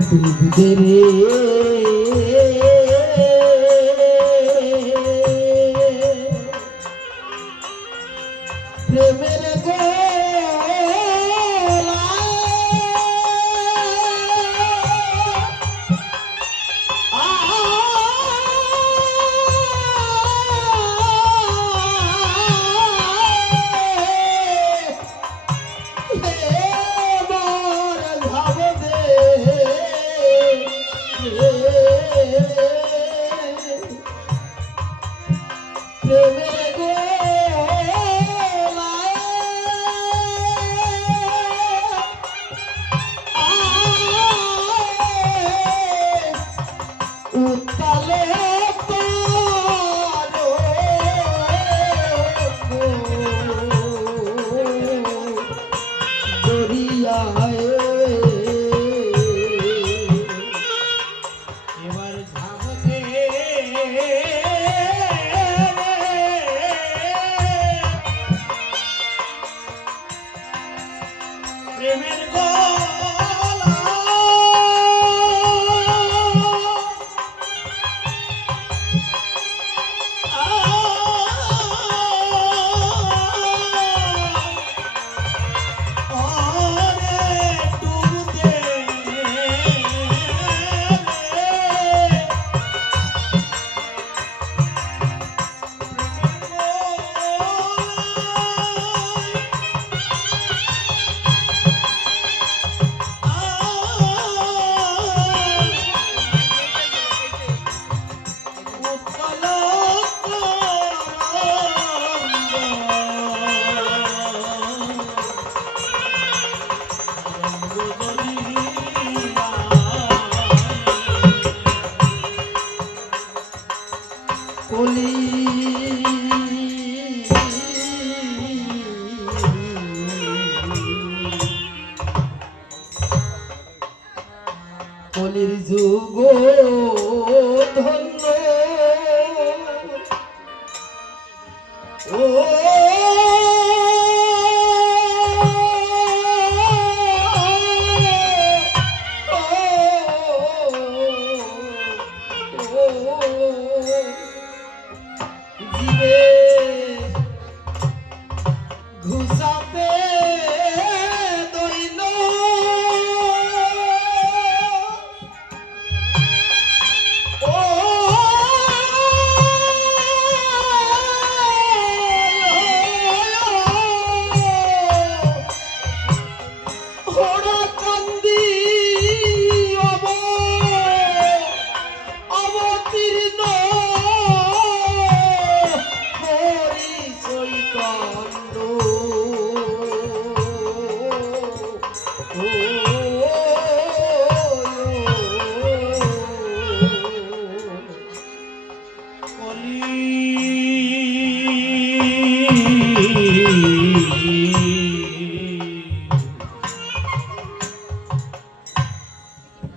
ডুবতে রে প্রেমের কলির যুগ ধন্য ও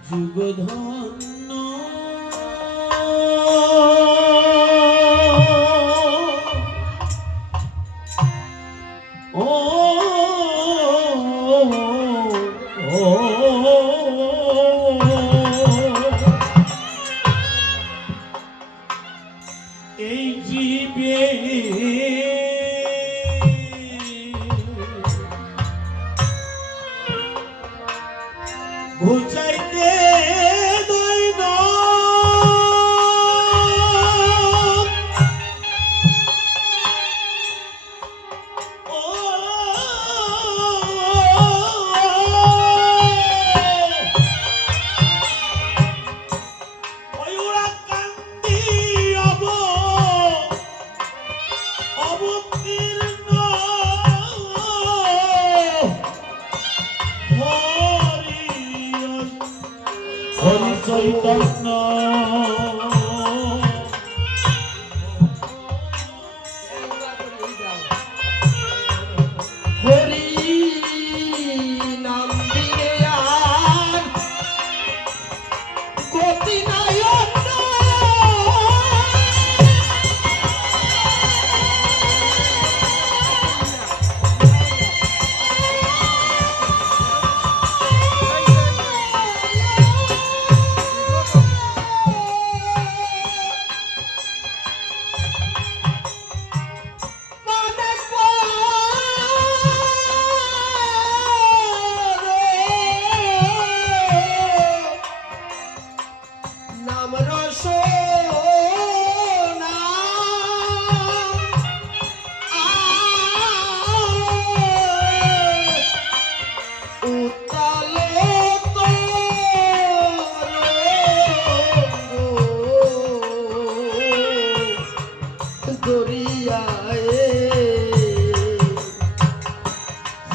যুগধন্য ও এই জীবে ঘুচাইতে দৈন ও ওরা কান্দি অবতীর্ণ হরি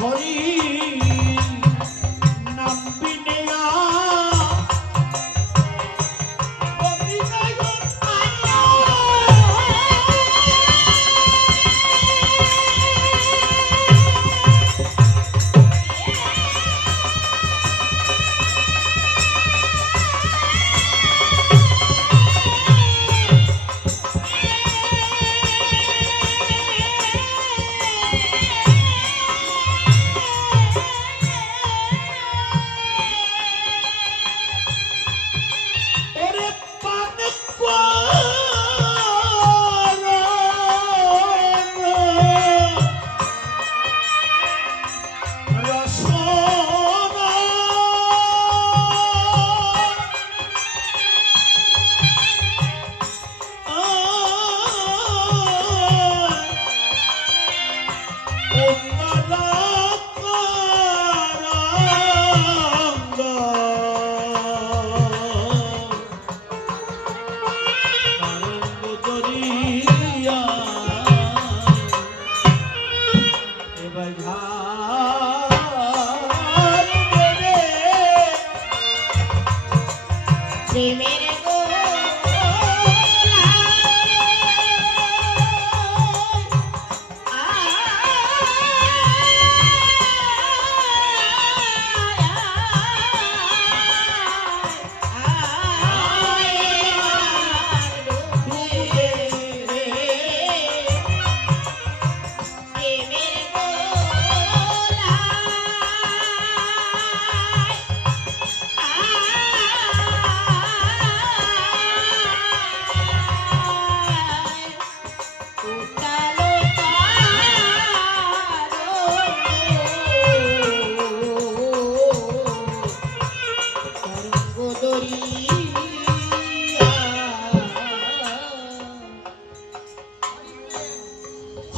হরি নাম বিনে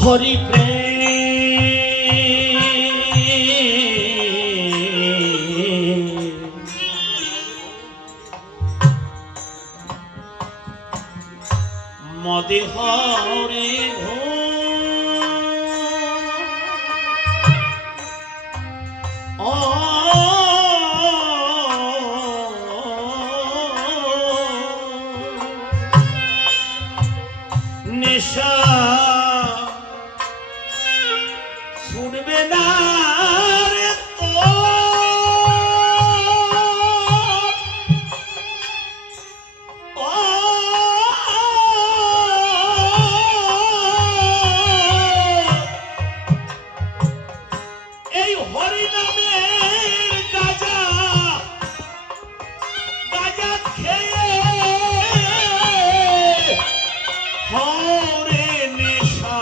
হরি প্রেম মদে হরে নেশা শুনবে না রে তো এই হরি নামের গাজা গাজা খেয়ে হরে নেশা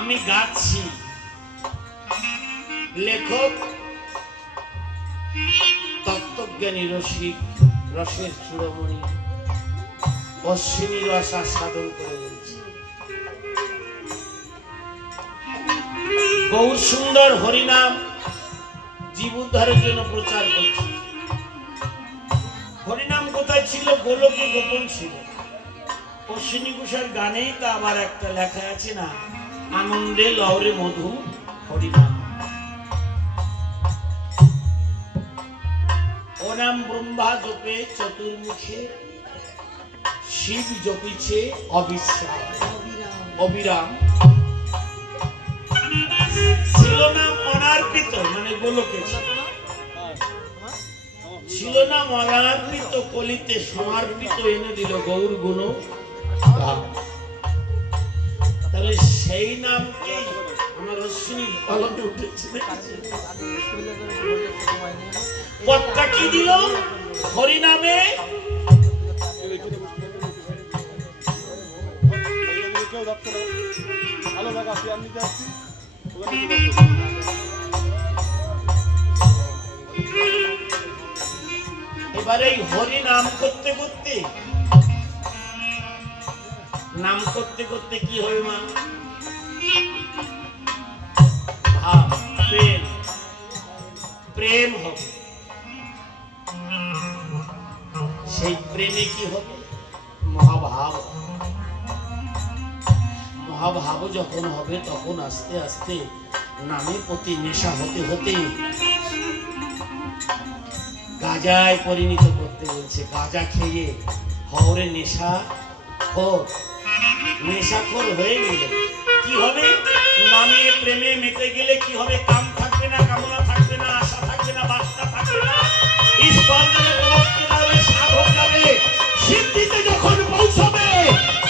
আমি গাচ্ছি লেখক তত্ত্বজ্ঞানী রসিক রসের চূড়ামণি অশ্বিনী রস আস্বাদন করে বলছি গৌর সুন্দর হরিনাম জীব উদ্ধারের জন্য প্রচার করছে। হরিনাম কোথায় ছিল? গোলকে গোপন ছিল। অশ্বিনী ঘোষের গানেই তা আবার একটা লেখা আছে না, আনন্দে লহরে মধু হরিনাম। ও নাম ব্রহ্মা জপে চতুর্মুখে, শিব জপিছে অবিশ্রাম অবিরাম। ছিল না অনার্পিত, মানে গোলকে ছিল না অনার্পিত, কলিতে সমার্পিত এনে দিল গৌর গুণ। তাহলে সেই নামকে আমার অশ্বিনী কলমে উঠেছে। পদটা কি দিল? হরিনামে এবারে এই হরি নাম করতে করতে কি হবে মা? ভাব, প্রেম, প্রেম হবে। সেই প্রেমে কি হবে? মহাভাব। মহাভাব যখন হবে তখন আস্তে আস্তে নামের প্রতি নেশা হতে হতে গাজায় পরিণত করতে বলছে। গাজা খেয়ে হরে নেশা খোর, নেশাখোর হয়ে গেলে কি হবে? নামে প্রেমে মেতে গেলে কি হবে? কাম থাকবে না, কামনা থাকবে না, আশা থাকবে না, বাসনা থাকবে না। ঈশ্বর নামে প্রবর্তন হবে, সাধক যাবে, সিদ্ধিতে যখন পৌঁছাবে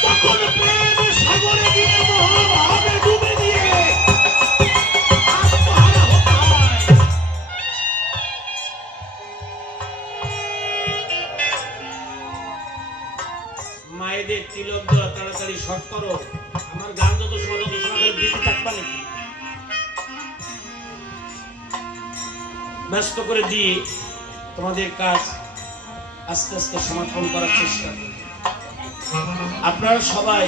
তখন প্রেম সাগরে গিয়ে মহাভাবে ডুবে দিয়ে আত্মহারা হতে হয়। মায়েদের তিলক দেওয়া তাড়াতাড়ি শর্ট করো। আমার গান যত সময় দিতে থাকবা নাকি? ব্যস্ত করে দিয়ে তোমাদের কাজ আস্তে আস্তে সমর্পণ করার চেষ্টা করবে। আপনারা সবাই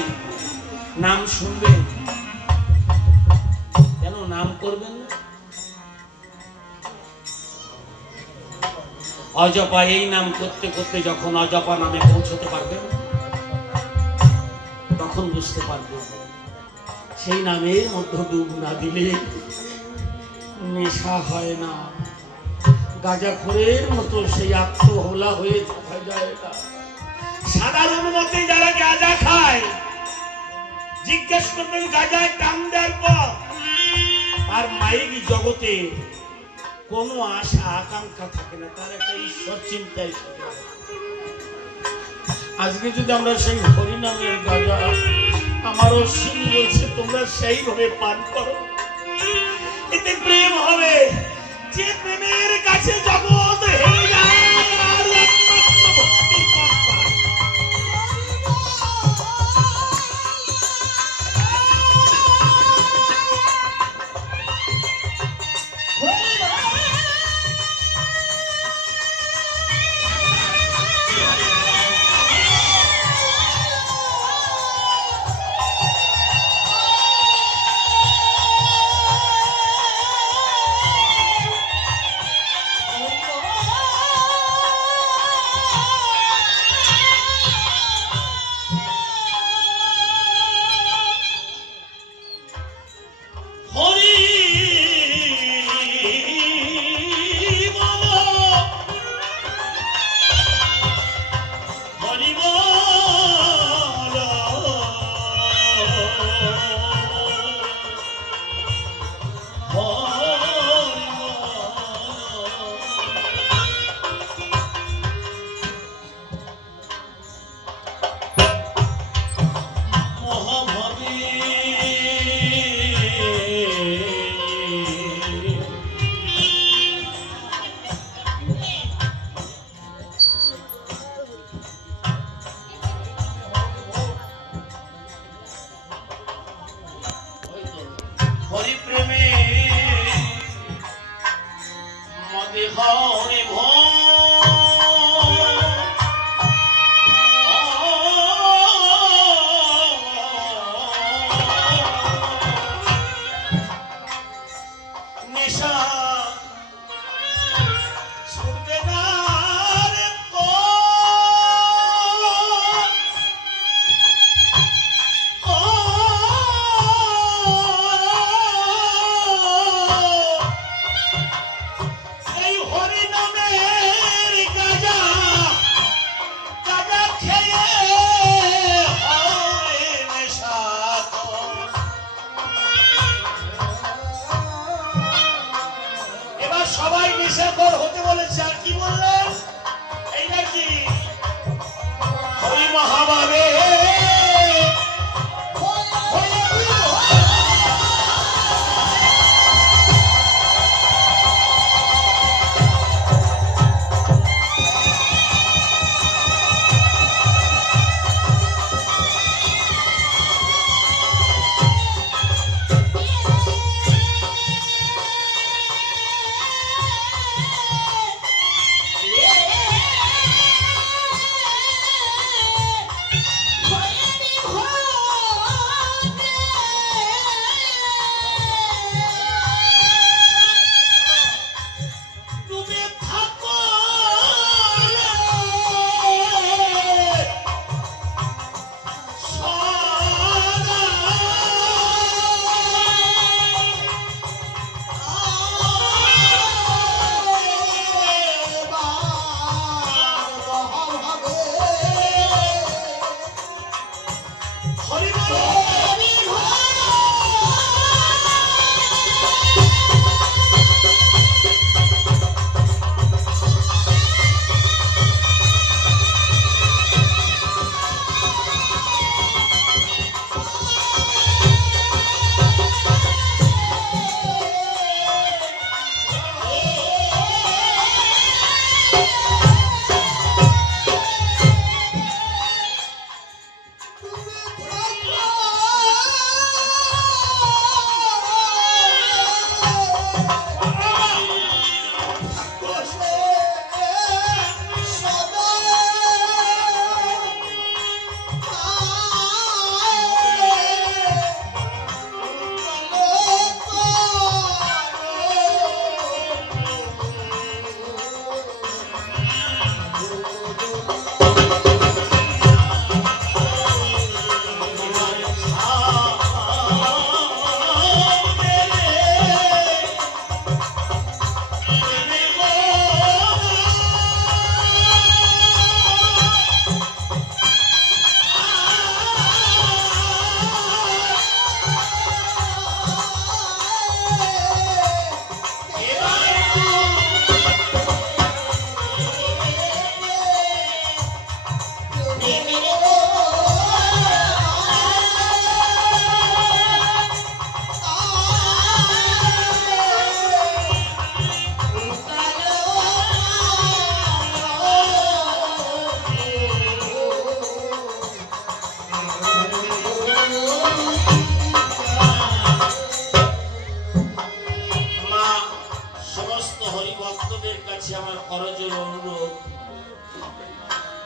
নাম শুনবেন, কেন নাম করবেন না? অজপা এই নাম করতে করতে যখন অজপা নামে পৌঁছতে পারবেন তখন বুঝতে পারবেন সেই নামের মধ্যে ডুব না দিলে নেশা হয় না। গাঁজাখোরের মতো সেই আত্মহোলা হয়ে থাকা যায় না। সাধারণ মতে যারা গাঁজা খায় জিজ্ঞেস করবেন গাঁজায় টান দেওয়ার পর আর মায়ের জগতে কোনো আশা আকাঙ্ক্ষা থাকে না, তার একটা ঈশ্বর চিন্তায় থাকে। আজকে যদি আমরা সেই হরিনামের গাঁজা, আমার অশ্বিনী বলছে তোমরা সেইভাবে পান করো, এতে প্রেম হবে। যে প্রেমের কাছে জগৎ হেরে যায় আর একমাত্র ভক্তির পথ পায়। সবাই নেশাখোর হতে বলেছে। আর কি বললেন? এই নাকি হরি মহাভাবে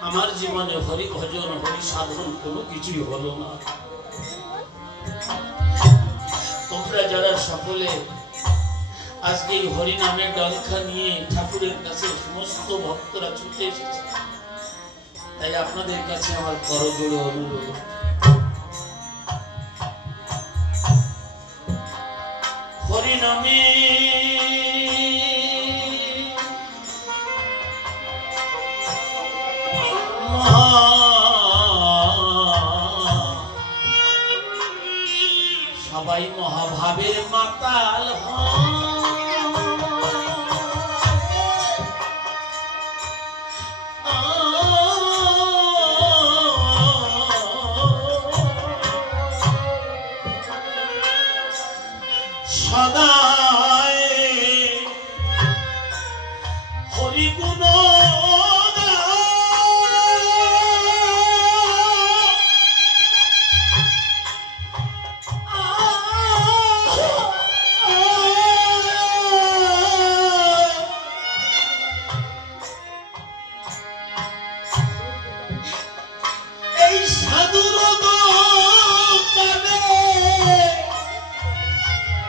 আমার জীবনে হরি ভজন হরি সাধন কোনো কিছুই হলো না। তোমরা যারা সকলে আজকে হরি নামের ডঙ্কা নিয়ে ঠাকুরের কাছে সমস্ত ভক্তরা ছুটে এসেছে, তাই আপনাদের কাছে আমার করজোড়ে অনুরোধ, হরি নামে সবাই মহাভাবের মাতাল সদায় হরিগুণ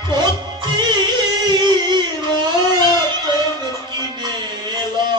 ভক্তি রতন কিনে লা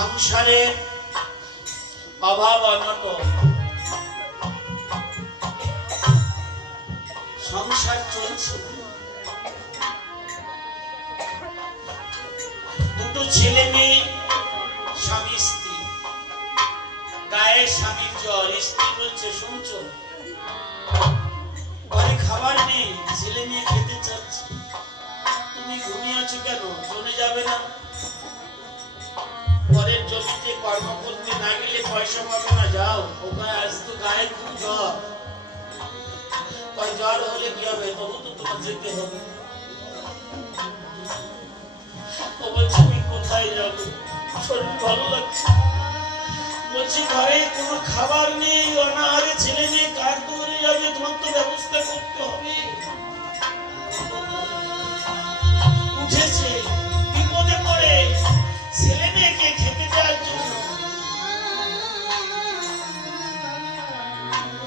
সংসারের অভাব অনটন, সংসার চলছে। দুটো ছেলে মেয়ে, স্বামী স্ত্রী, গায়ে স্বামীর জ্বর, স্ত্রী বলছে শুনছো ঘরে খাবার নেই, ছেলে মেয়ে খেতে চাচ্ছে, তুমি ঘুমিয়ে আছো কেন, চলে যাবে না? পরের জমিতে কর্ম করতে না গেলে পয়সা পাবে না, যাও। ওখানে আজ তো গায়ে খুব জ্বর, জ্বর হলে কি হবে, তবু তো তোমার যেতে হবে। ও বলছে আমি কোথায় যাবো, শরীর ভালো লাগছে। বলছি ঘরে কোনো খাবার নেই, অনাহারে ছেলে মেয়ে কার দৌড়ে যাবে, তোমার তো ব্যবস্থা করতে হবে। উঠেছে বিপদে পড়ে ছেলে মেয়েকে খেতে দেওয়ার জন্য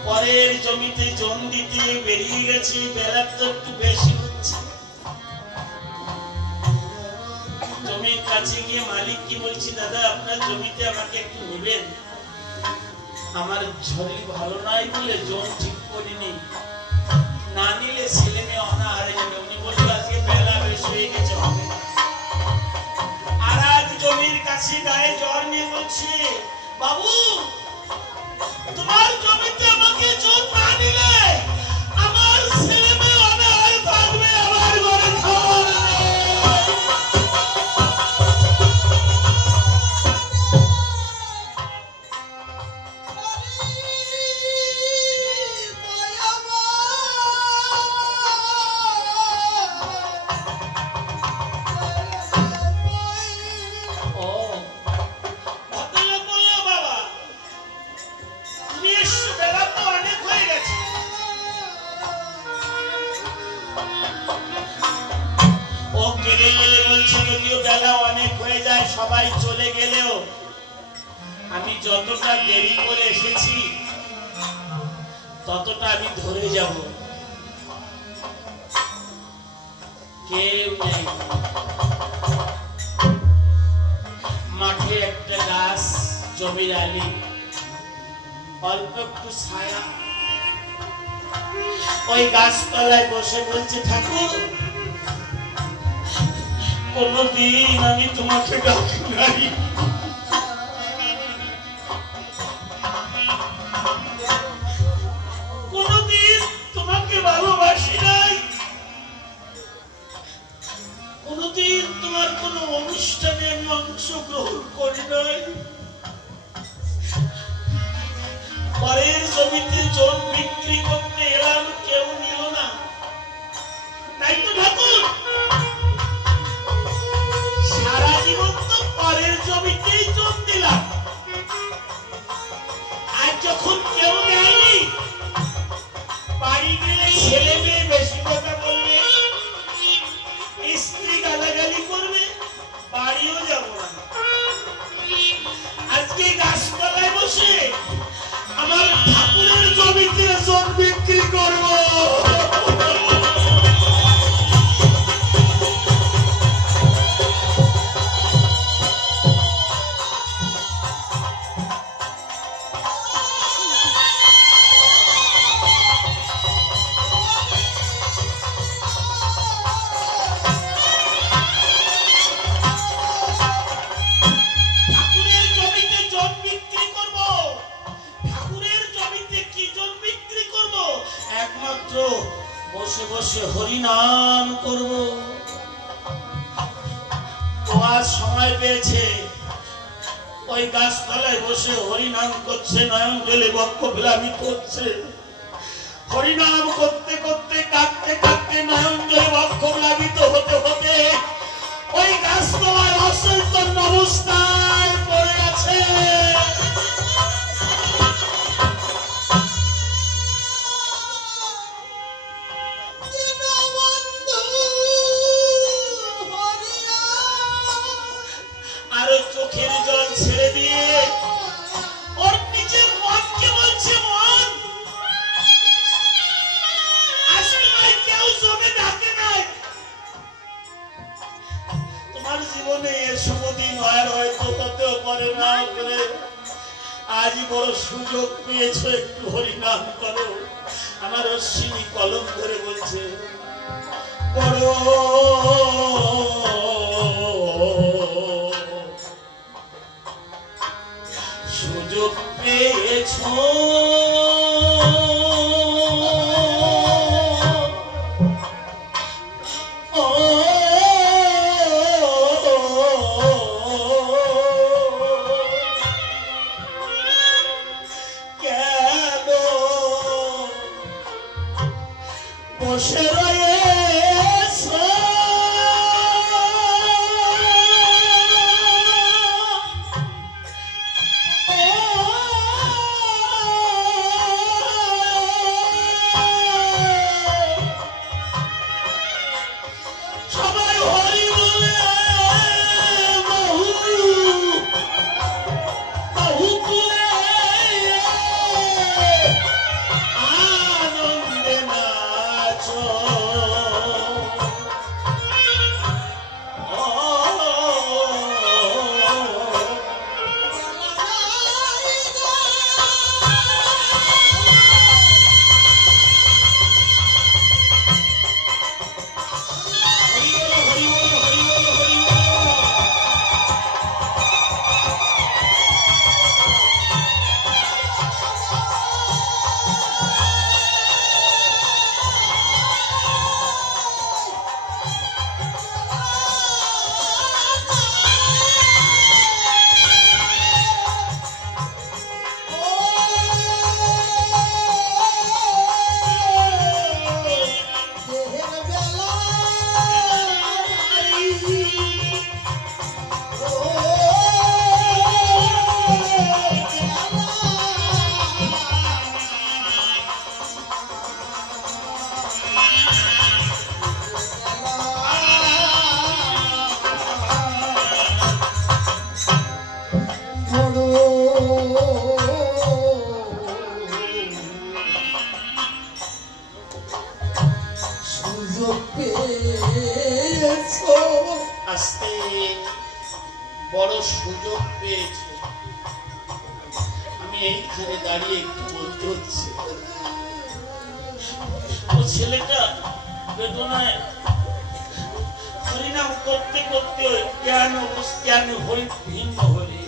পরের জমিতে জন দিতে বেরিয়ে গেছে। বেলা তো একটু বেশি হচ্ছে। জমির কাছে গিয়ে মালিক কি বলছি, দাদা আপনার জমিতে আমাকে একটু নেবেন, আমার শরীর ভালো নয় বলে জন ঠিক করিনি, না নিলে ছেলে মেয়ে অনাহারে যাবে। উনি বললেন আজকে বেলা বেশ হয়ে গেছে, হবে না। আর আজ জমির কাছে গায়ে জ্বর নিয়ে বলছে, বাবু তোমার জমিতে আমাকে জন না নিলে আমার ছেলে মেয়ে অনাহারে থাকবে, আমার ঘরে খাবার নেই। সবাই চলে গেলেও আমি যতটা দেরি করে এসেছি ততটা আমি ধরে যাব। কেউ নেই। মাঠে একটা গাছ, জমির আলি, অল্প একটু ছায়া। ওই গাছতলায় বসে বলছে, ঠাকুর কোনদিন আমি তোমাকে ডাকি নাই, কোনদিন তোমাকে ভালোবাসি নাই, কোনদিন তোমার কোন অনুষ্ঠানে আমি অংশগ্রহণ করি নাই। পরের জমিতে জন বিক্রি করতে এলাম, কেউ নিল না, তাই তো ঠাকুর সারা জীবন তো পরের জমিতেই জন দিলাম, আর যখন কেউ নেয়নি বাড়ি গেলে ছেলে মেয়ে বেশি কথা বলবে, স্ত্রী গালাগালি করবে, বাড়িও যাব না। আজকে গাছতলায় বসে আমার ঠাকুরের জমিতে জন বিক্রি করব। বসে বসে হরিনাম করব। তো আজ সময় পেয়েছে, ওই গাছতলায় বসে হরিনাম করছে, নয়ন জলে বক্ষ প্লাবিত হচ্ছে। হরিনাম করতে করতে কাঁদতে কাঁদতে নয়ন জলে বক্ষ প্লাবিত হতে হতে ওই গাছতলায় অচৈতন্য অবস্থায় পড়ে আছে। চোখের জল ছেড়ে দিয়ে ওর নিজের মনকে বলছে, মন আজ তোমায় কেউ আজ বড় সুযোগ পেয়েছো, একটু হরিনাম করো। আমার অশ্বিনী কলম ধরে বলছে, বড় সুযোগ পেয়েছো, বসে রয়েছো সবাই হরি বলে বাহু বাহু তুলে আনন্দে নাচো। আস্তে বড় সুযোগ পেয়েছো, আমি এইখানে দাঁড়িয়ে একটু বলতে হচ্ছে। ও ছেলেটা বেদনায় হরিনাম করতে করতে জ্ঞান ভিন্ন হলে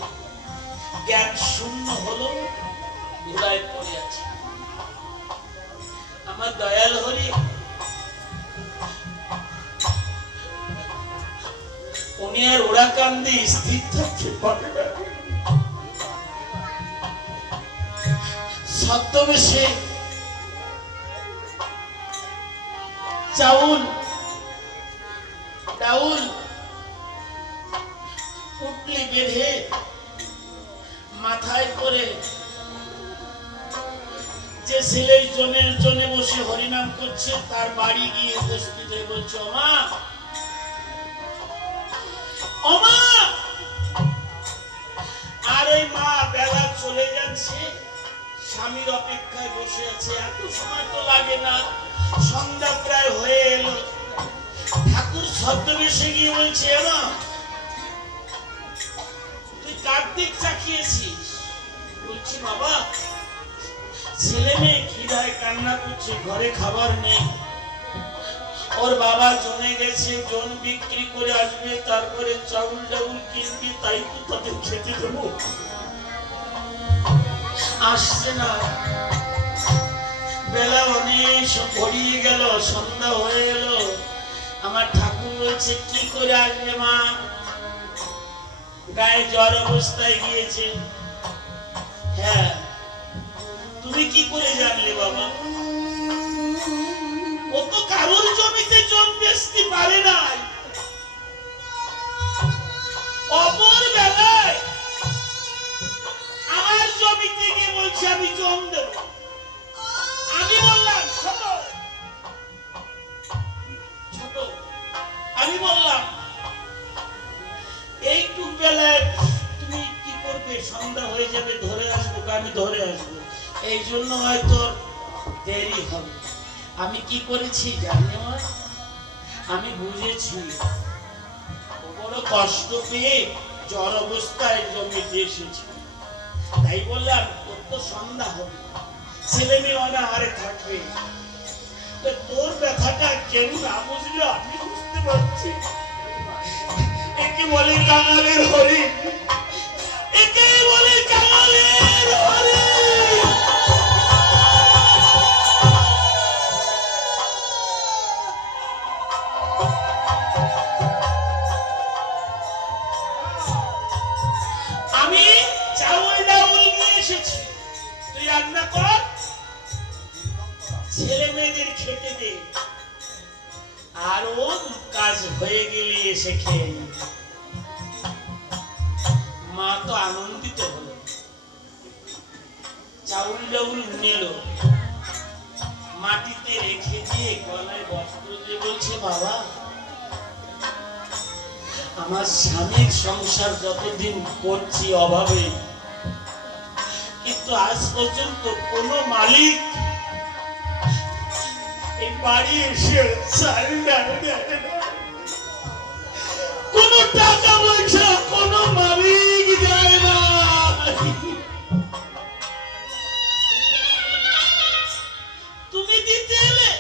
জ্ঞান শূন্য হলো, ঘোড়ায় পড়ে আছে। আমার দয়াল হরি উনি আর ওরা কান্দে স্থির থাকতে পারে না। ছদ্মবেশে চাউল ডাউল পুটলি বেঁধে মাথায় করে যে ছেলে জনের জনে বসে হরিনাম করছে তার বাড়ি গিয়ে উপস্থিত হয়ে বলছে, মা ওমা। আর ওই মা বেলা চলে যাচ্ছে, স্বামীর অপেক্ষায় বসে আছে। এত সময় তো লাগে না, সন্ধ্যা প্রায় হয়ে এলো। ঠাকুর ছদ্মবেশে গিয়ে বলছে, মা তুই কার্তিক চাকিয়েছিস? বলছি বাবা ছেলে মেয়ে খিদায় কান্না করছে, ঘরে খাবার নেই। ওর বাবা জনে গেছে, জন বিক্রি করে আসবে, তারপরে চাউল ডাউল কিনবি, তাই তো তাদের খেতে দেবো। আসছে না, বেলা অনেক গড়িয়ে গেল, সন্ধ্যা হয়ে গেল। আমার ঠাকুর বলছে, কি করে আসবে মা? গায়ে জ্বর অবস্থায় গিয়েছে। হ্যাঁ, তুমি কি করে জানলে বাবা? ও তো কারোর জমিতে জন বেচতে পারে নাই। অপর বেলায় আমার জমিতে গিয়ে বলছে আমি জন দেব। আমি বললাম ছোট ছোট, আমি বললাম এইটুক বেলায় তুমি কি করবে? সন্ধ্যা হয়ে যাবে, ধরে আসবো। আমি ধরে আসবো, এই জন্য হয়তো দেরি হবে। আমি কি করেছি জানি মা? আমি বুঝেছি বড় কষ্ট পেয়ে জ্বর অবস্থায় জমিতে এসেছি, তাই বললাম তো সন্ধ্যা হবে, ছেলে মেয়ে অনাহারে থাকবে, তোর ব্যথাটা কেউ না বুঝলে আমি বুঝতে পারছি। একে বলে কাঙালের হরিণ, একে বলে কাঙালের হরিণ। আমি চাউল ডাউল নিয়ে এসেছি, তুই রান্না কর, ছেলে মেয়েদের খেতে দে, আর ও কাজ হয়ে গেলে এসে খেয়ে নিবে। মা তো আনন্দিত হলো, চাউল ডাউল নিল, মাটিতে রেখে দিয়ে গলায় বস্ত্র দিয়ে বলছে, বাবা আমার স্বামীর সংসার যতদিন করছি অভাবে, কিন্তু আজ পর্যন্ত কোনো মালিক এই বাড়ি এসে চাল ডাল দেয় না, কোনো টাকা পয়সা কোনো মালিক দেয় না। তুমি দিতে এলে।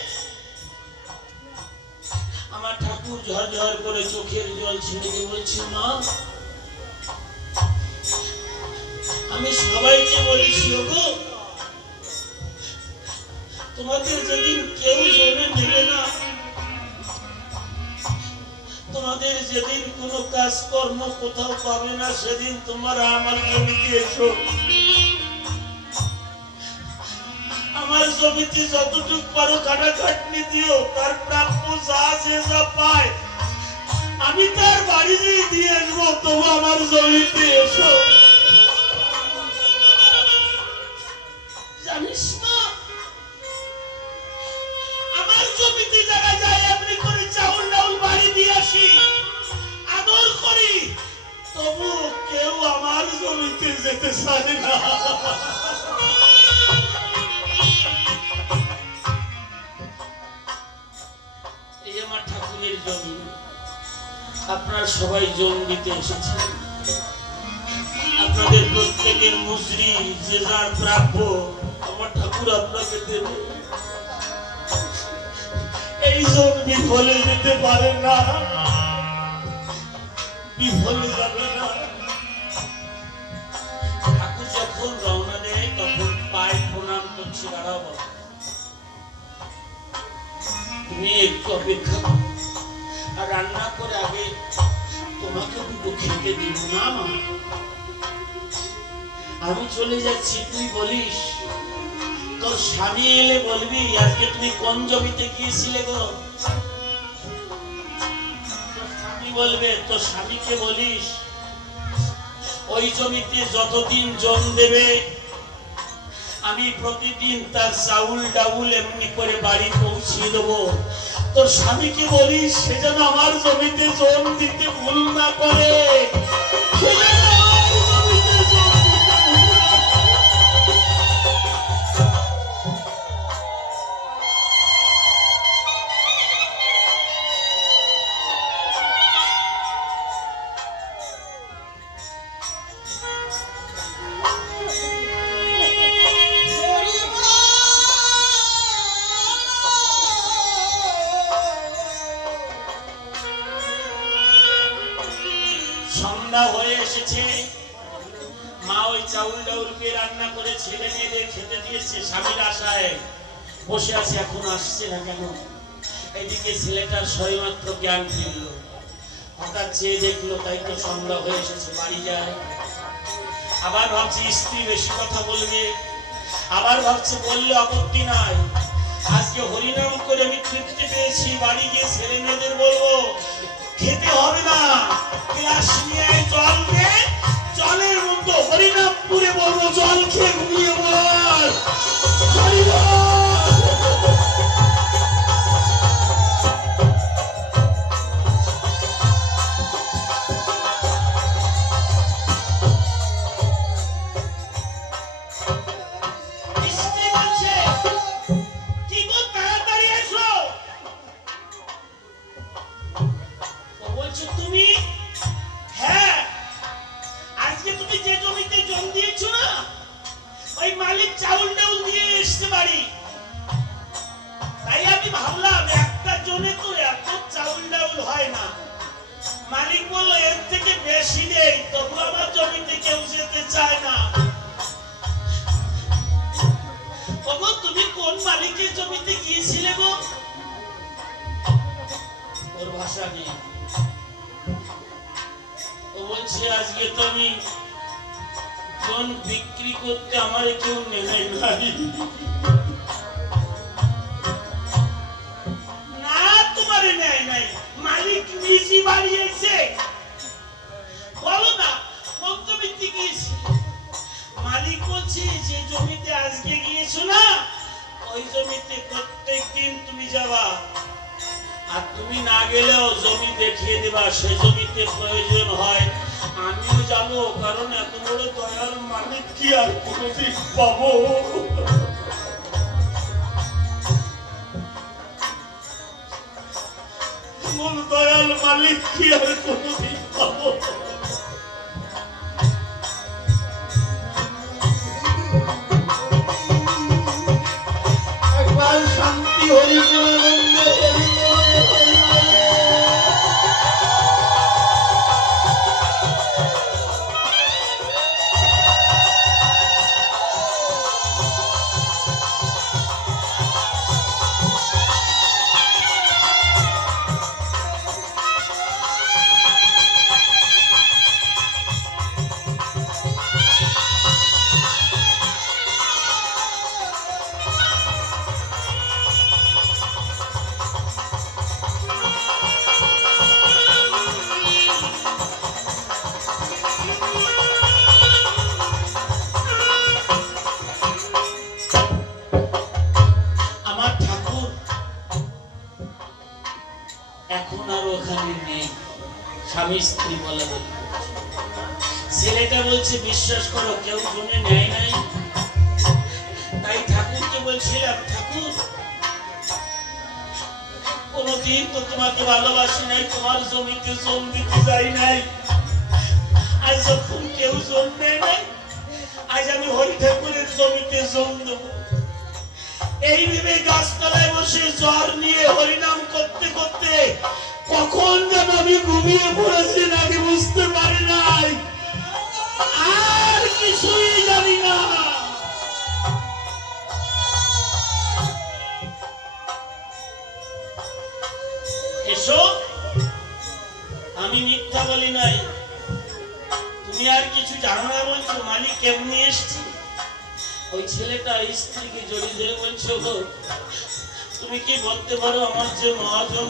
আমার ঠাকুর ঝরঝর করে চোখের জল ছেড়ে দিয়ে বলছে, মা আমি সবাইকে বলেছি, ওগো তোমাদের যেদিন কেউ জমি নেবে না, তোমাদের যেদিন কোনো কাজকর্ম কোথাও পাবে না, সেদিন তোমরা আমার জমিতে এসো, আমার জমিতে যতটুক পারো কাটাকাটনি দিও, তার প্রাপ্য যা যে যা পায় আমি তার বাড়ি দিয়ে আসবো, তবু আমার জমিতে এসো। জানিস না আমার জমিতে যারা যায় এমনি করে চাউল ডাউল বাড়ি দিয়ে আসি, আদর করি, তবু কেউ আমার জমিতে যেতে চায় না। এই আমার ঠাকুরের জমি, আপনারা সবাই জমি দিতে এসেছেন, আপনাদের প্রত্যেকের মুসরি যে যার প্রাপ্য আমার ঠাকুর আপনাকে দেবে। এই জমি বিফলে যেতে পারে না, বিফলে যাবে না। ঠাকুর যখন রওনা দেয় তখন পায়ে প্রণাম করছে, দাঁড়াবো তুমি একটু অপেক্ষা করো, আর রান্না করে আগে তোমাকে দুটো খেতে দিব না মা, আমি চলে যাচ্ছি, তুই বলিস তোর স্বামী এলে বলবি আজকে তুমি কোন জমিতে গিয়েছিলে গো, তোর স্বামী বলবে, তোর স্বামীকে বলিস ওই জমিতে যতদিন জম দেবে আমি প্রতিদিন তার চাউল ডাউল এমনি করে বাড়ি পৌঁছিয়ে দেবো, তোর স্বামীকে বলিস সে যেন আমার জমিতে জম দিতে ভুল না করে, সে যেন আমার জমিতে জম দিতে ভুল না করে। সন্ধ্যা হয়ে এসেছে, মা ওই চাউল ডাউলকে রান্না করে ছেলে মেয়েদের খেতে দিয়েছে, স্বামীর আশায় বসে আছে, এখন আসছে না কেন। এদিকে ছেলেটার সবেমাত্র জ্ঞান ফিরল, হঠাৎ চেয়ে দেখলো তাই তো সন্ধ্যা হয়ে এসেছে, বাড়ি যায়। আবার ভাবছে স্ত্রী বেশি কথা বলবে, আবার ভাবছে বললে আপত্তি নাই, আজকে হরিনাম করে আমি তৃপ্তি পেয়েছি, বাড়ি গিয়ে ছেলে মেয়েদের বলবো খেতে হবে না, গ্লাস নিয়ে জল দে, জলের মধ্যে হরিনাম পুরে বলবো, জল খেয়ে ঘুমিয়ে বল হরি বল। জনে তো এত চাউল ডাউল হয় না। মালিক বললো এর থেকে বেশি নেই, তবু আমার জমিতে কেউ যেতে চায় না। ওগো তুমি কোন মালিকের জমিতে গিয়েছিলে গো? ওর ভাষা নেই। ও বলছে আজকে তো আমি জন বিক্রি করতে আমার কেউ নেবে নাই। না তোমারে নেয় নাই, মালিক নিজে বাড়িয়েছে। বলো না কোন জমিতে গিয়েছি? মালিক বলছে যে জমিতে আজকে গিয়েছো না, ওই জমিতে প্রত্যেকদিন তুমি যাবা, আর তুমি না গেলেও জমি দেখিয়ে দেবা। সে জমিতে প্রয়োজন হয় আমিও যাব, কারণ এত বড় দয়াল মালিক কি আর কোনোদিন পাবো? দয়াল মালিক কি আর কোনোদিন পাবো? একবার শান্তি হরি স্বামী স্ত্রী বলে বলি। ছেলেটা বলছে বিশ্বাস করো কেউ জমি নেয় নাই। তাই ঠাকুরকে বলছিলাম, ঠাকুর কোনদিন তো তোমাকে ভালোবাসি নাই, তোমার জমিতে জম দিতে যাই নাই। আজ যখন কেউ জম নেয় নাই, আজ আমি হরি ঠাকুরের জমিতে জম দেবো। এই ভেবে গাছতলায় বসে জ্বর নিয়ে হরিনাম করতে করতে কখন যেন আমি ঘুমিয়ে পড়েছি, নাকি বুঝতে পারি নাই, আর কিছুই জানি না। এসো, আমি মিথ্যা বলি নাই। তুমি আর কিছু জানো না বলছো? মালিক কেমনি এসছি? ওই ছেলেটা স্ত্রীকে জড়িয়ে ধরে বলছো, গো তুমি কি বলতে পারো আমার যে মহাজন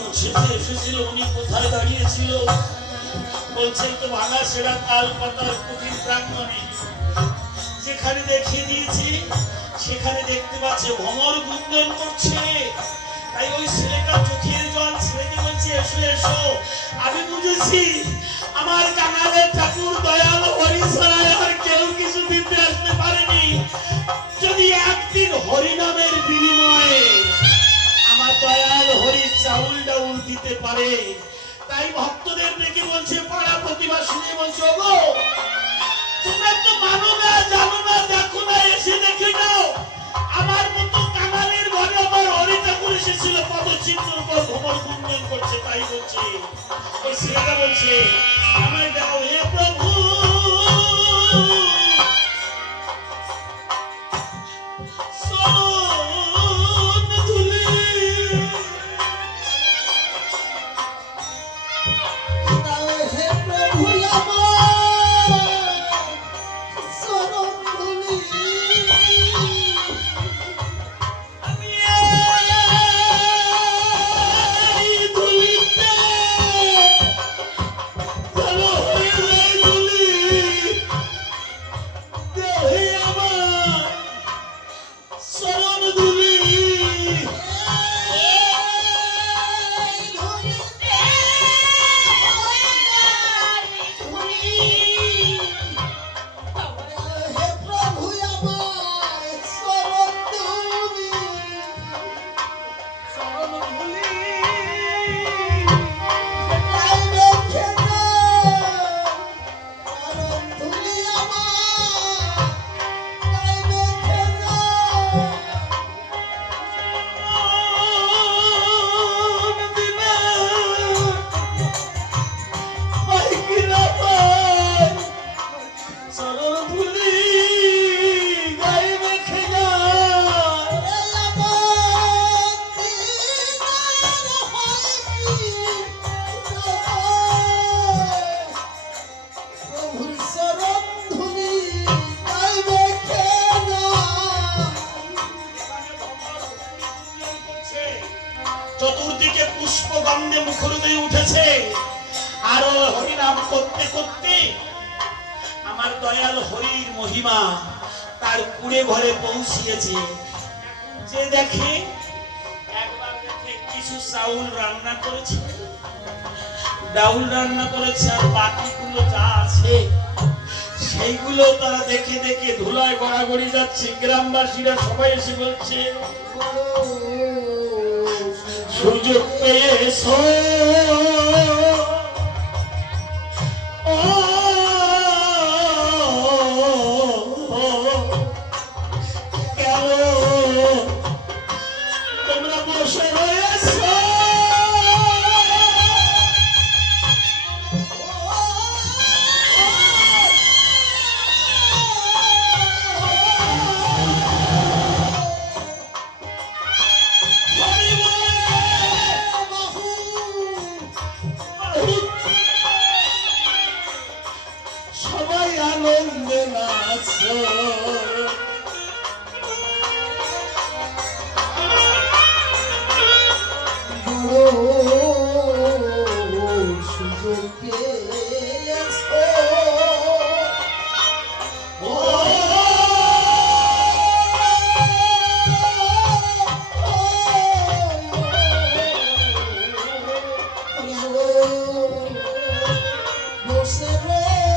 এসেছিল উনি কোথায় দাঁড়িয়েছিল? বলছে তো ভাঙা সেরা তাল পাতার কুটির প্রাঙ্গণে, যেখানে দেখিয়ে দিয়েছি সেখানে দেখতে পাচ্ছে ভ্রমর গুঞ্জন করছে। তাই ওই ছেলেটা চোখের জল ছেলেকে বলছে এসো এসো, আমি বুঝেছি আমার কাঙালের ঠাকুর দয়াল হরি ছাড়া আর কেউ কিছু দিতে আসতে পারেনি। যদি একদিন হরিনামের বিনিময়ে আমার দয়াল হরি চাউল ডাউল দিতে পারে, তাই ভক্তদের ডেকে বলছে, পাড়া প্রতিবাসী বলছে, গো তোমরা তো মানো না, জানো না, দেখো না, এসে দেখে নাও। আমার মতো কাঙালের ঘরে আমার হরি ঠাকুর এসেছিল, পদচিহ্নের উপর ভ্রমর গুঞ্জন করছে। তাই বলছে ওই ছেলেটা বলছে, আমায় দাও হে প্রভু, চতুর্দিকে পুষ্পগন্ধে মুখরিত হয়ে উঠেছে। আরো হরিনাম করতে করতে আমার দয়াল হরির মহিমা তার কুড়ে ঘরে পৌঁছিয়েছে। যে দেখে একবার দেখে কিছু চাউল রান্না করেছে, ডাউল রান্না করেছে, আর বাকিগুলো যা আছে সেইগুলো তারা দেখে দেখে ধুলায় গড়াগড়ি যাচ্ছে। গ্রামবাসীরা সবাই এসে বলছে, সুযোগ পেয়েছো তোমরা বসে রয়েছো। সবাই আনন্দে নাচো। সুযোগ পেয়েছো বসে রয়েছো।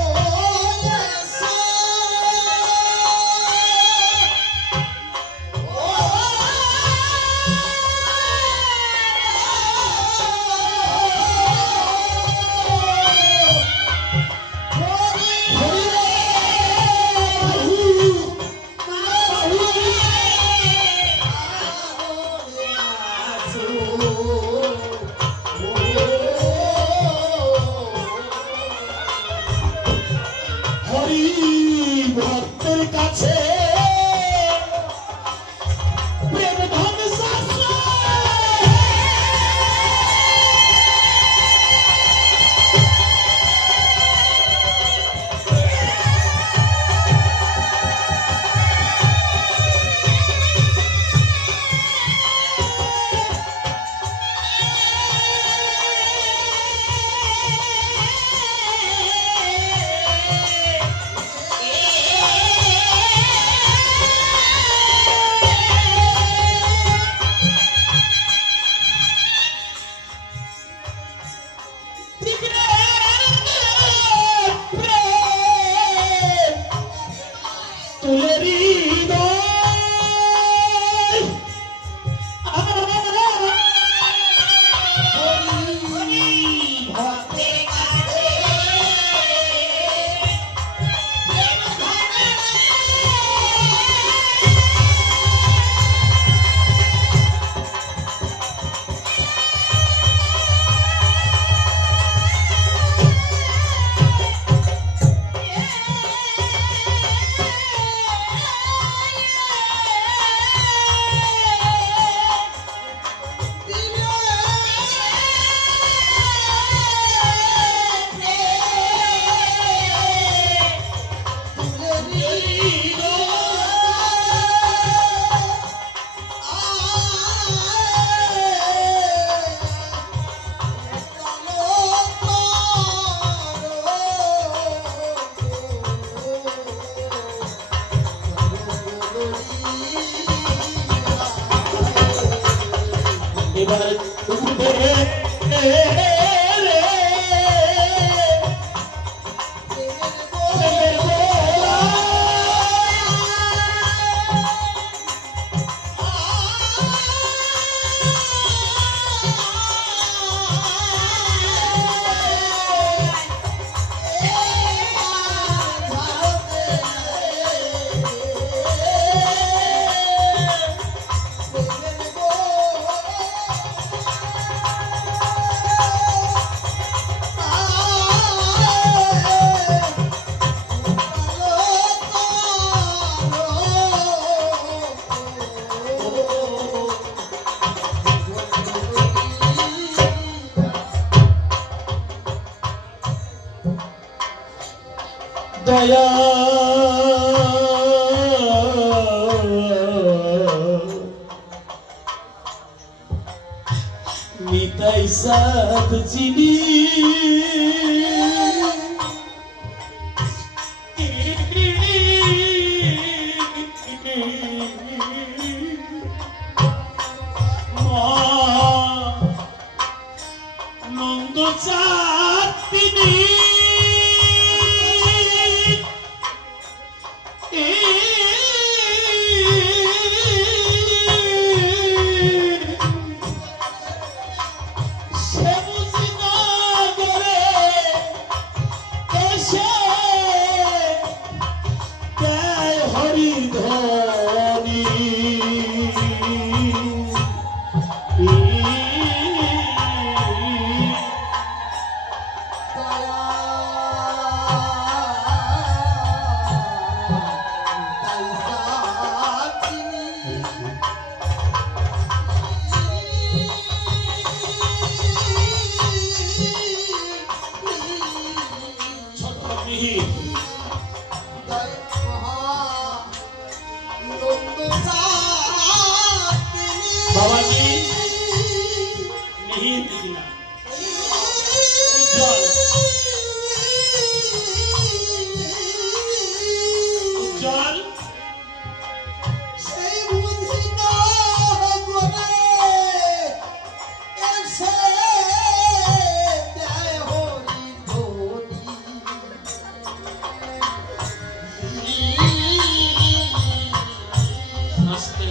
হরি ভক্তের কাছে প্রেম ধন শাস্ত্র। এবার উঠবে দয়া নিতাই সাথ চিনি নন্দ চাঁদ তিনি বাবাজি মিহির দিদি না উজ্জ্বল উজ্জ্বল সেই বুঝি না করে এসে দেয় হরি আস্তে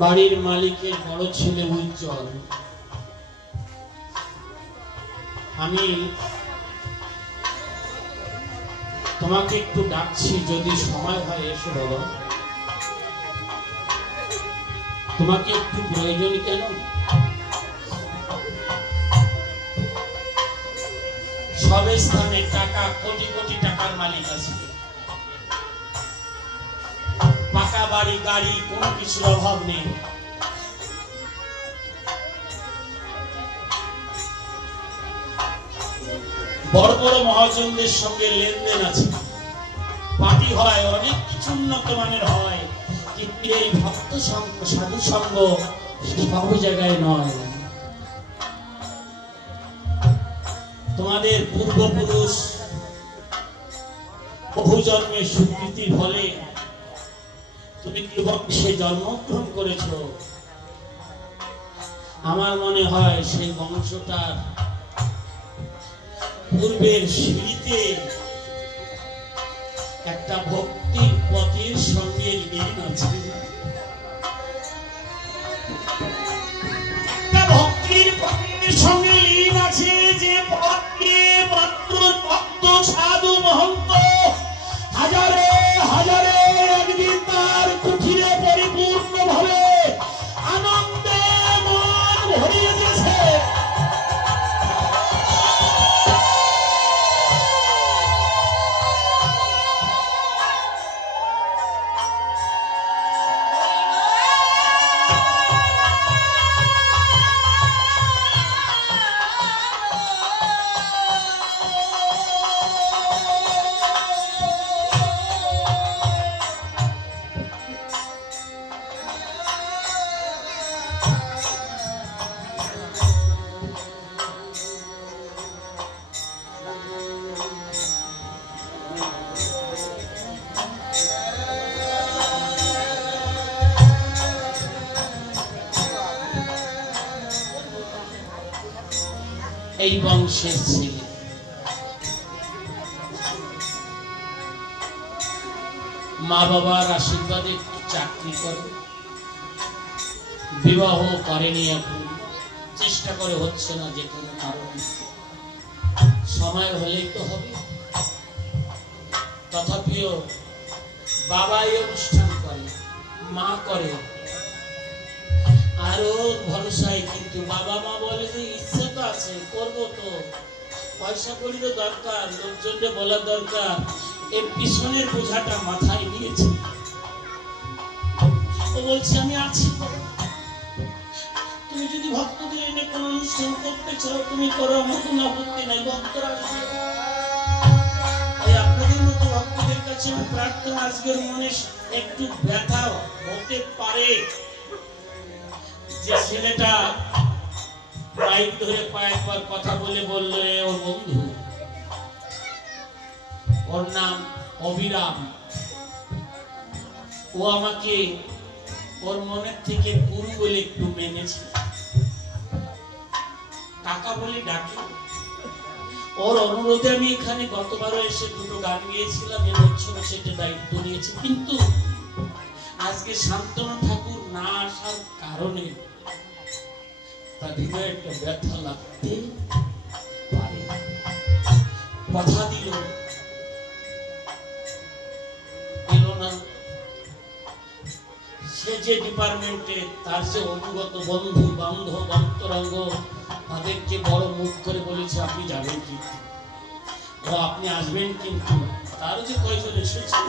বাড়ির মালিকের বড় ছেলে উজ্জ্বল আমি তোমাকে একটু ডাকছি যদি সময় হয় এসো বাবা তোমাকে একটু প্রয়োজন কেন সব স্থানে টাকা কোটি কোটি টাকার মালিক আছে পাকা বাড়ি গাড়ি কোনো কিছুর অভাব নেই বড় বড় মহাজনদের সঙ্গে লেনদেন আছে পার্টি হয় অনেক কিছু উন্নত মানের হয় কিন্তু এই ভক্ত সঙ্গ সাধু সঙ্গ সব জায়গায় নয় তোমাদের পূর্বপুরুষ বহু জন্মের স্বীকৃতির ফলে তুমি কি বংশে জন্মগ্রহণ করেছ আমার মনে হয় সেই বংশটার পূর্বের সিঁড়িতে একটা ভক্তির পথের সঙ্গে লীন আছে একটা ভক্তির পথের সঙ্গে লীন আছে যে পথ দিয়ে মাত্র ভক্ত সাধু মহন্ত হাজারে হাজারে একদিন তার কুঠিরে পরিপূর্ণ ভাবে আনন্দে মন ভরিয়ে দিয়েছে এই বংশের ছেলে মা বাবার আশীর্বাদে একটু চাকরি করে বিবাহ করেনি এখন চেষ্টা করে হচ্ছে না যে কোনো কারণে সময় হলেই তো হবে তথাপিও বাবা এই অনুষ্ঠান করে মা করে আরো ভরসায় কিন্তু বাবা মা বলে যে ইচ্ছে তো আছে করবো তো পয়সা করি তো দরকার লোকজনকে বলার দরকার এর পিছনের বোঝাটা মাথায় নিয়েছে ও বলছে আমি আছি তুমি যদি ভক্তদের এনে কোনো অনুষ্ঠান করতে চাও তুমি করো আমার কোনো আপত্তি নাই ভক্তরা আসবে আপনাদের মতো ভক্তদের কাছে আমি প্রার্থনা আজকের মনে একটু ব্যথা হতে পারে যে ছেলেটা মাইক ধরে কয়েকবার কথা বলে বললো এ ওর বন্ধু, ওর নাম অবিরাম। ও আমাকে ওর মনের থেকে গুরু বলে একটু মেনেছে, কাকা বলে ডাকি। ওর অনুরোধে আমি এখানে গতবারও এসে দুটো গান গিয়েছিলাম, এবছরও সেটা দায়িত্ব নিয়েছি। কিন্তু আজকে শান্তনু ঠাকুর না আসার কারণে তার হৃদয়ে একটা ব্যথা লাগতে পারে। কথা দিল, এলো না। সে যে ডিপার্টমেন্টে, তার যে অনুগত বন্ধু বান্ধব অন্তরঙ্গ, তাদেরকে বড় মুখ করে বলেছে আপনি যাবেন কিন্তু, ও আপনি আসবেন কিন্তু। তারও যে কয়জন এসেছে,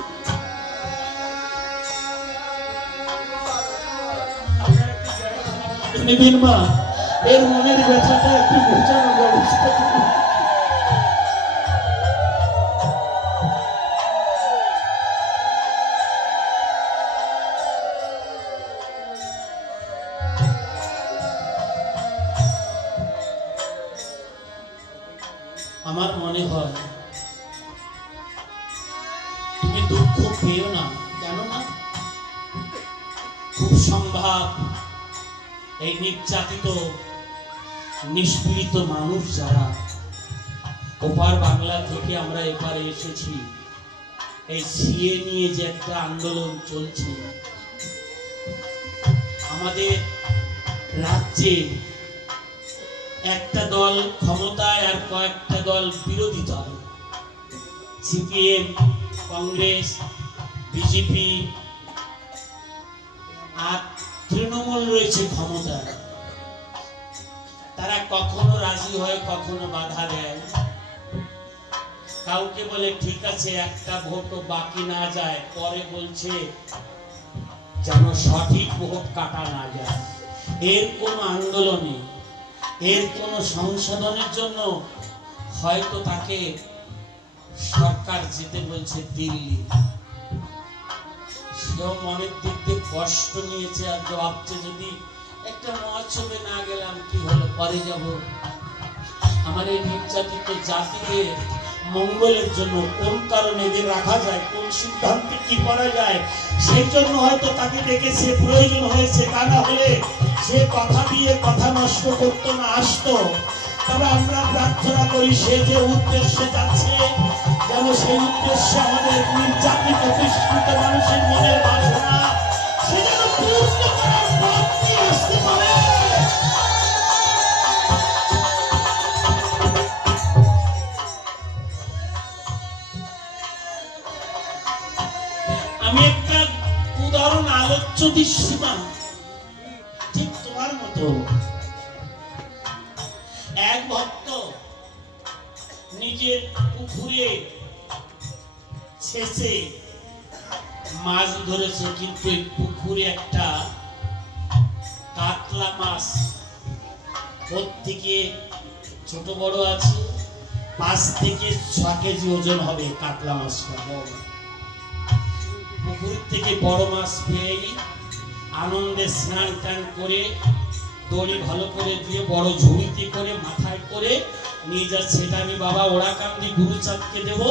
নিবিন মা, এর মনের ব্যথাটা একটু বোঝানোর ব্যবস্থা করুন। আমার মনে হয় তুমি দুঃখ পেও না, কেননা খুব সম্ভব এই নির্যাতিত নিষ্পীড়িত মানুষ যারা ওপার বাংলা থেকে আমরা এপারে এসেছি, এই সিএ নিয়ে যে একটা আন্দোলন চলছে, আমাদের রাজ্যে একটা দল ক্ষমতায় আর কয়েকটা দল বিরোধী দল, সিপিএম, কংগ্রেস, বিজেপি আর তৃণমূল রয়েছে ক্ষমতায়। তারা কখনো রাজি হয়, কখনো বাধা দেয়। কাউকে বলে ঠিক আছে একটা ভোটও বাকি না যায়, পরে বলছে যেন সঠিক ভোট কাটা না যায়। এর কোন আন্দোলনে, এর কোন সংশোধনের জন্য হয়তো তাকে সরকার যেতে বলছে দিল্লি। সেও মনের দিক দিয়ে কষ্ট নিয়েছে আর ভাবছে যদি একটা মহোৎসবে না গেলাম কি হলো, পরে যাব। আমার এই নির্যাতিত জাতিকে মঙ্গলের জন্য কোন কারণে এদের রাখা যায়, কোন সিদ্ধান্তে কি করা যায়, সেই জন্য হয়তো তাকে ডেকেছে, প্রয়োজন হয়েছে। তা না হলে সে কথা দিয়ে কথা নষ্ট করতো না, আসতো। তবে আমরা প্রার্থনা করি সে যে উদ্দেশ্যে যাচ্ছে, যেন সেই উদ্দেশ্যে আমাদের নির্যাতিত বিস্মৃত মানুষের মনের বাসনা সে যেন পূর্ণ করার পথ নিয়ে আসতে পারে। আমি একটা উদাহরণ আলোচ্য দিচ্ছি না, ঠিক তোমার মতো এক ভক্ত নিজের পুকুরে ছেঁচে মাছ ধরেছে, কিন্তু এই পুকুরে একটা কাতলা মাছ প্রত্যেকে ছোট বড় আছে, 5 থেকে 6 কেজি ওজন হবে কাতলা মাছটা। পুকুর থেকে বড় মাছ পেয়ে আনন্দে স্নান টান করে দড়ি ভালো করে দিয়ে বড় ঝুড়িতে করে মাথায় করে নিয়ে যাচ্ছে। এটা আমি বাবা ওড়াকান্দি গুরুচাঁদকে দেব,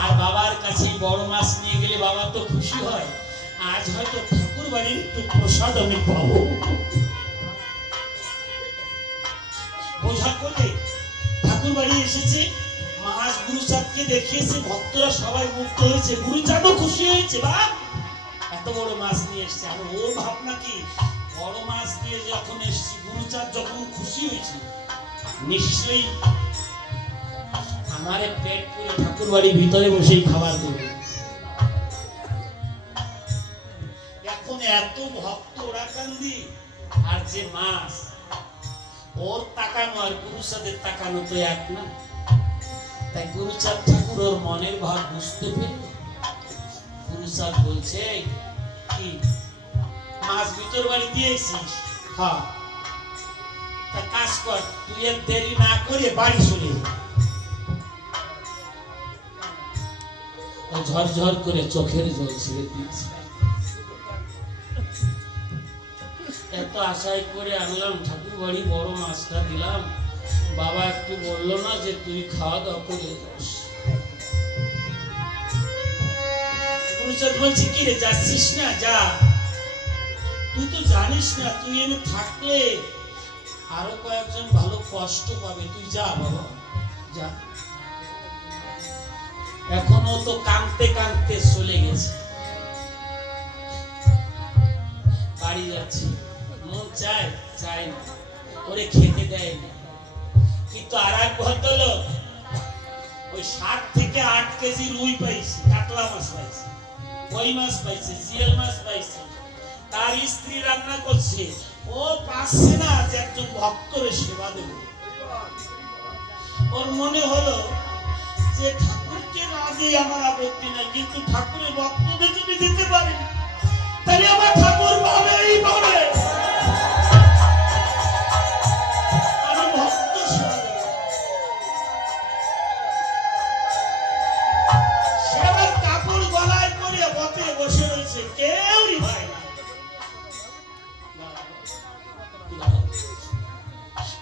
আর বাবার কাছে বড় মাছ নিয়ে গেলে বাবা তো খুশি হয়। আজ হয়তো ঠাকুর বাড়ির একটু প্রসাদ আমি পাবো। বোঝা করে ঠাকুর বাড়ি এসেছে, মাছ গুরুচাঁদকে দেখিয়েছে, ভক্তরা সবাই মুক্ত হয়েছে, গুরুচাঁদও খুশি হয়েছে। বা এত বড় মাছ নিয়ে এসছে। আর ওর ভাবনা কি, বড় মাছ দিয়ে যখন এসছি, গুরুচাঁদ যখন খুশি হয়েছে, নিশ্চয়ই আমারে পেট পুরে ঠাকুর বাড়ির ভিতরে বসেই খাবার দেবে। এখন এত ভক্ত ওড়াকান্দি, আর যে মাছ, ওর তাকানো আর গুরুচাঁদের তাকানো তো এক না। তাই গুরুচাঁদ ঠাকুর ওর মনের ভাব বুঝতে পেরে গুরুচাঁদ বলছে, কি মাছ ভিতর বাড়ি দিয়েছিস? হ্যাঁ, তা কাজ কর, তুই এর দেরি না করে বাড়ি চলে যা। ও ঝরঝর করে চোখের জল ছেড়ে দিয়েছে। এত আশাই করে আনলাম, ঠাকুর বাড়ি বড় মাছটা দিলাম, বাবা একটু বললো না যে তুই খাওয়া দাওয়া করে যাস? গুরুচাঁদ বলছি, কি রে যাচ্ছিস না? যা, তুই তো জানিস না তুই এনে থাকলে আরো কয়েকজন ভালো কষ্ট পাবে, তুই যা বাবা যা। এখনো তো কাঁদতে কাঁদতে চলে গেছে। বাড়ি যাচ্ছি, মন চায় চায় না, ওরে খেতে দেয় না। কিন্তু আর এক ভদ্রলোক ওই 7 থেকে 8 কেজি রুই পাইছে, কাতলা মাছ পাইছে, কই মাছ পাইছে, জিয়াল মাছ পাইছে। তার স্ত্রী রান্না করছে, ও পাচ্ছে না যে একজন ভক্তরে সেবা দেব। ওর মনে হলো যে ঠাকুরকে না দিয়ে আমার আপত্তি নাই, কিন্তু ঠাকুরের ভক্তদের যদি দিতে পারি তাহলে আমার ঠাকুর পাবেই পাবে। আমি ভক্ত সেবা দেব। সে আবার কাপড় গলায় করে পথে বসে রয়েছে, কেউই ভাই না,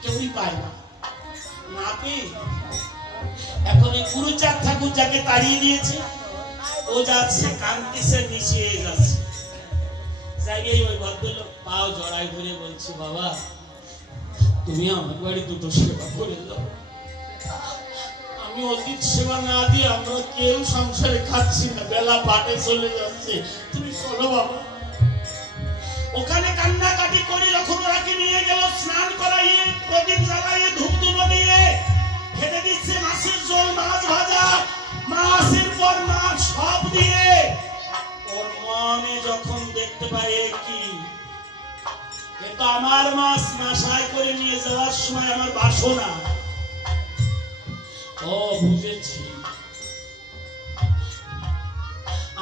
কেউই পায় না। না পেয়ে এখন এই গুরুচাঁদ ঠাকুর যাকে তাড়িয়ে দিয়েছে, ও যাচ্ছে কান্তিসের নিচে যাচ্ছে। জায়গায় ওই ভদ্রলোক পাও জড়াই ধরে বলছে, বাবা তুমি আমার বাড়ি দুটো সেবা করে দাও। আমি অতীত সেবা না দিয়ে আমরা কেউ সংসারে খাচ্ছি না, বেলা পাটে চলে যাচ্ছে, তুমি চলো বাবা। ওখানে কান্নাকাটি করে যখন ওরাকে নিয়ে গেল, স্নান করাইয়ে, প্রদীপ জ্বালাইয়ে, ধূপ ধুনো দিয়ে খেতে দিচ্ছে মাছের ঝোল, মাছ ভাজা, মাছের পর মাছ সব দিয়ে। ওর মনে যখন দেখতে পায় কি, এ তো আমার মাছ নাশায় করে নিয়ে যাওয়ার সময় আমার বাসনা। ও বুঝেছি,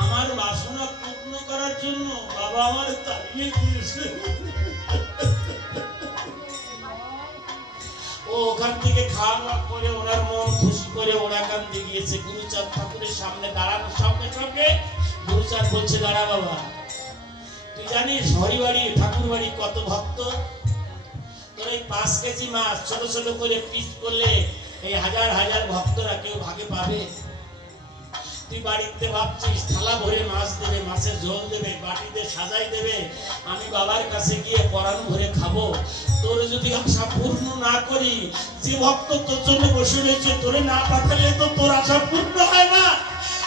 আমার বাসনা পূর্ণ করার জন্য বাবা আমার তাড়িয়ে দিয়েছে। ও ওখান থেকে খাওয়া দাওয়া করে ওনার মন খুশি করে ওরা কান্দে গিয়েছে। গুরুচাঁদ ঠাকুরের সামনে দাঁড়ানোর সঙ্গে সঙ্গে গুরুচাঁদ বলছে, দাঁড়া বাবা, তুই জানিস হরিবাড়ি ঠাকুর বাড়ি কত ভক্ত? তোর এই 5 কেজি মাছ ছোট ছোট করে পিস করলে এই হাজার হাজার ভক্তরা কেউ ভাগে পাবে? তুই বাড়িতে ভাবছিস থালা ভরে মাছ দেবে, মাছের ঝোল দেবে, বাটিতে সাজাই দেবে, আমি বাবার কাছে গিয়ে পরাণ ভরে খাবো। তোর যদি আশা পূর্ণ না করি, যে ভক্ত তোর জন্য বসে রয়েছে, তোরে না পাঠালে তো তোর আশা পূর্ণ হয় না।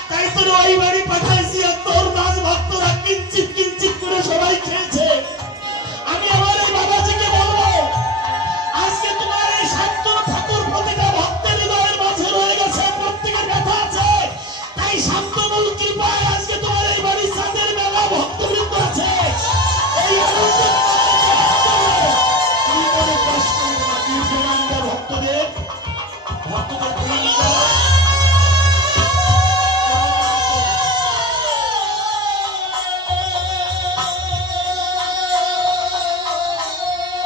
তাই তোর ওই বাড়ি পাঠাইছি, আর তোর মাছ ভক্তরা কিঞ্চিত কিঞ্চিত করে সবাই খেয়েছে। আমি আমার এই বাবাজিকে বলবো, আজকে তোমার এই শান্তনু ঠাকুর প্রতিটা ভক্তের হৃদয়ের মাঝে রয়ে গেছে, প্রত্যেকের ব্যথা আছে। তাই শান্তনুর কৃপায় আজকে তোমার এই বাড়ির চাঁদের মেলা ভক্তবৃন্দ আছে। এই আনন্দ ভক্তদের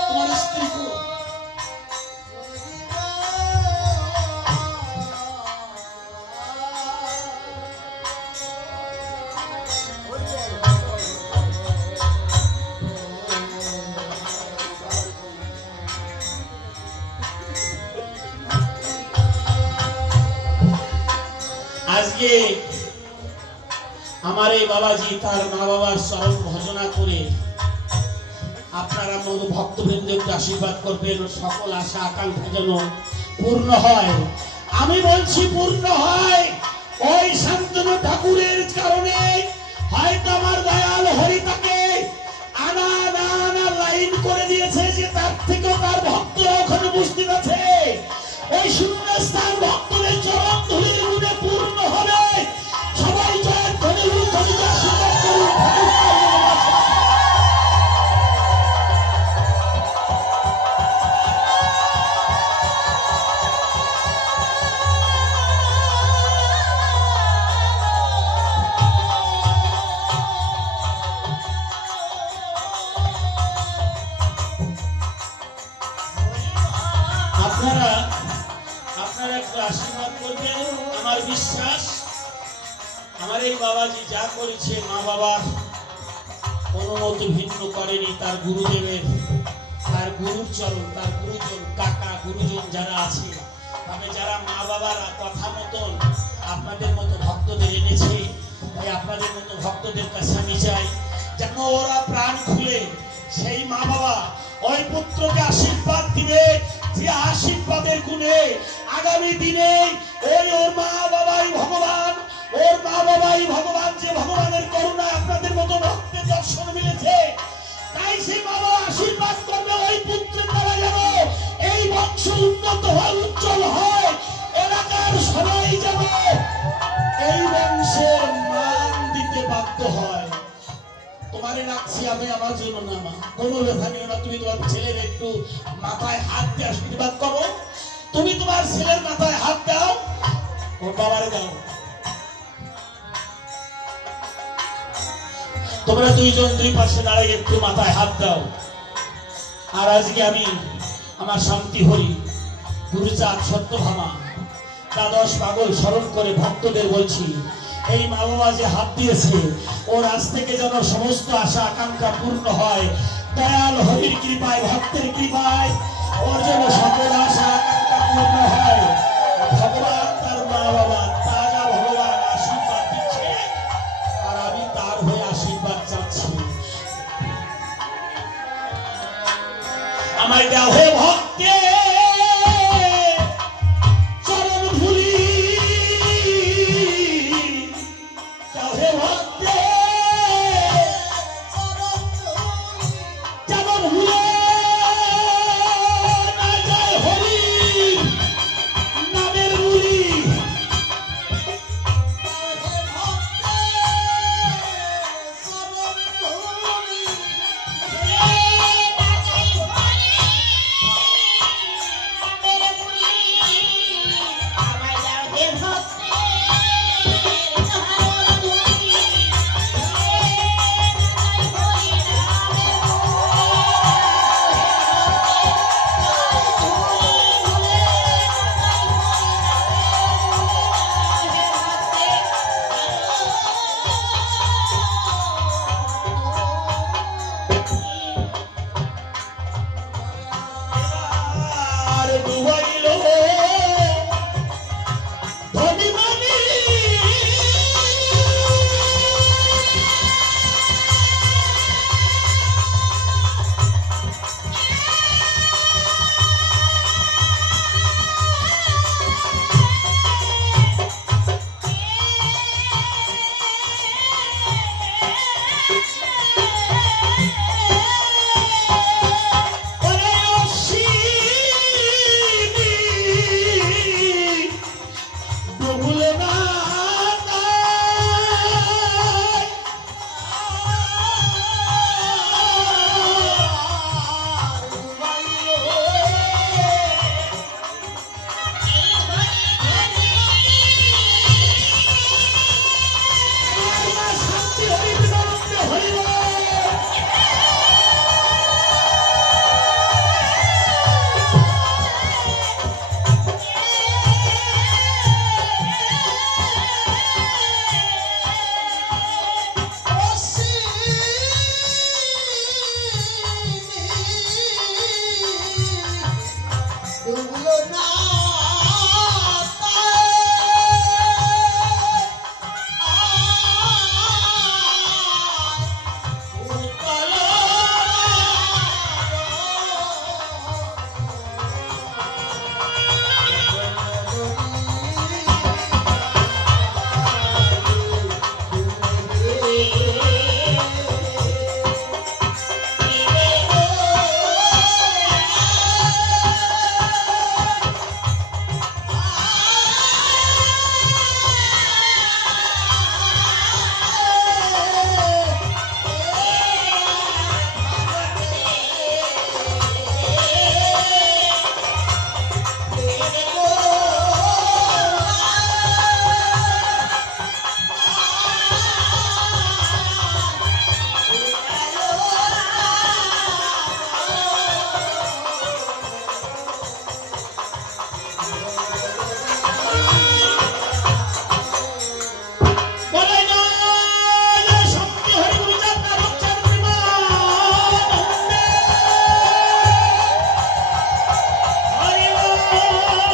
তোমার স্ত্রী আজকে আমার এই বাবাজি তার মা বাবার চরণ ভজনা করে আপনারা মধু ভক্তবৃন্দকে আশীর্বাদ করবেন, সকল আশা আকাঙ্ক্ষা যেন পূর্ণ হয়। আমি বলছি পূর্ণ হয় ওই শান্তনু ঠাকুরের কারণে। হয়তো আমার দয়াল হরি তাকে আনা না আনা লাইন করে দিয়েছে, যে তার থেকেও তার ভক্তরা ওখানে উপস্থিত আছে। ওই শূন্য স্থান ভক্তদের চরণ ধুলির গুণে পূর্ণ হবে। সবাই জয়ের ধ্বনি ধ্বনিতে আশীর্বাদ করুন। আপনারা একটু আশীর্বাদ করবেন। আমার বিশ্বাস আমার এই বাবাজি যা করেছে, মা বাবা অনুমতি ভিন্ন করেনি তার গুরুদেবের, তার গুরুর চরণ, তার গুরুজন, কাকা গুরুজন যারা আছে, তবে যারা মা বাবারা কথা মতন আপনাদের মতো ভক্তদের এনেছে, তাই আপনাদের মতো ভক্তদের কাছে আমি চাই যেন ওরা প্রাণ খুলে সেই মা বাবা ওই পুত্রকে আশীর্বাদ দিবে, যে আশীর্বাদের গুণে আগামী দিনে ওই ওর মা বাবাই ভগবান, ওর মা বাবাই ভগবান, যে ভগবানের করুণা আপনাদের মতো ভক্তের দর্শন মিলেছে, তাই সেই মা বাবা আশীর্বাদ করবে ওই পুত্রের দ্বারা যেন এই বংশ উন্নত হয়, উজ্জ্বল হয়, এলাকার সবাই যেন এই বংশের মান দিতে বাধ্য হয়। তোমারে রাখছি আমি আমার জন্য না মা, কোনো ব্যথা নিও না। তুমি তোমার ছেলের একটু মাথায় হাত দিয়ে আশীর্বাদ করো, তুমি তোমার ছেলের মাথায় হাত দাও, ওর বাবারে দাও। তোমরা দুইজন দুই পাশে দাঁড়িয়ে একটু মাথায় হাত দাও। আর আজকে আমি আমার শান্তি হরি গুরুচাঁদ সত্যভামা দ্বাদশ পাগল স্মরণ করে ভক্তদের বলছি, এই মা বাবা যে হাত দিয়েছে ওর আজ থেকে যেন সমস্ত আশা আকাঙ্ক্ষা পূর্ণ হয়, দয়াল হরির কৃপায়, ভক্তের কৃপায় ওর যেন সকল আশা আকাঙ্ক্ষা পূর্ণ হয়। ভগবান তার মা বাবা, তারা ভগবান আশীর্বাদ দিচ্ছে, আর আমি তার হয়ে আশীর্বাদ চাচ্ছি। আমার দেহে ভক্ত